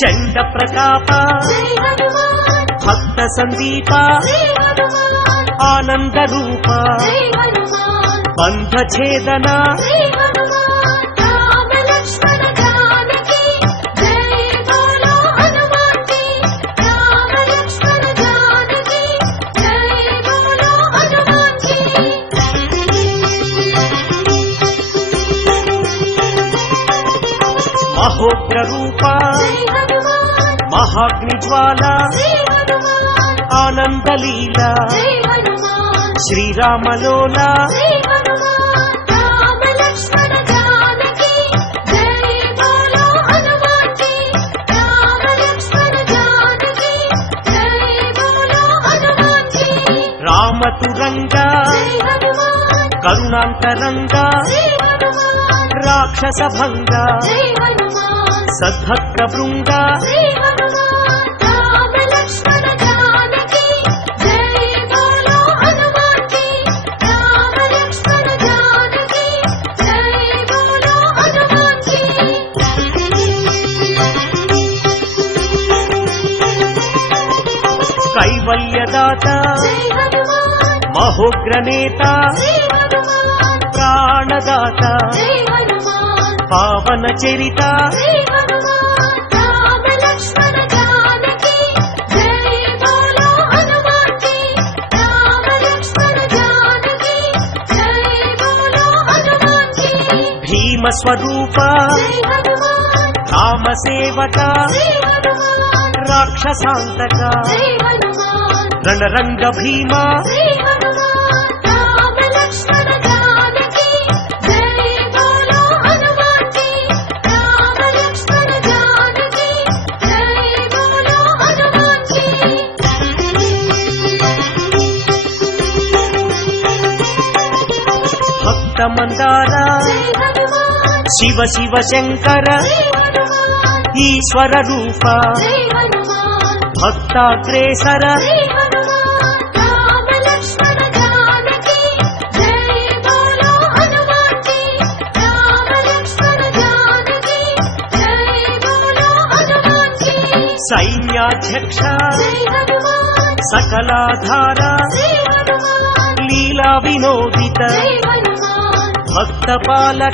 चंड प्रताप भक्त संदीप आनंद रूप बंध छेदन महोग्र रूप महाग्निज्वाला आनंद लीला श्री राम लोला राम तुरंगा करुणांतरंगा राक्षस भंगा सद्भक्त वृंदा कैवल्यदाता महोग्र नेता प्राणदाता पावन चरिता भीम स्वरूप राम सेवक राक्षसांतक रणरंग भीमा भक्त मंदार शिव शिव शंकर ईश्वर रूप भक्ताग्रेसर सैन्याध्यक्ष सकलाधार लीला विनोदित भक्तपालक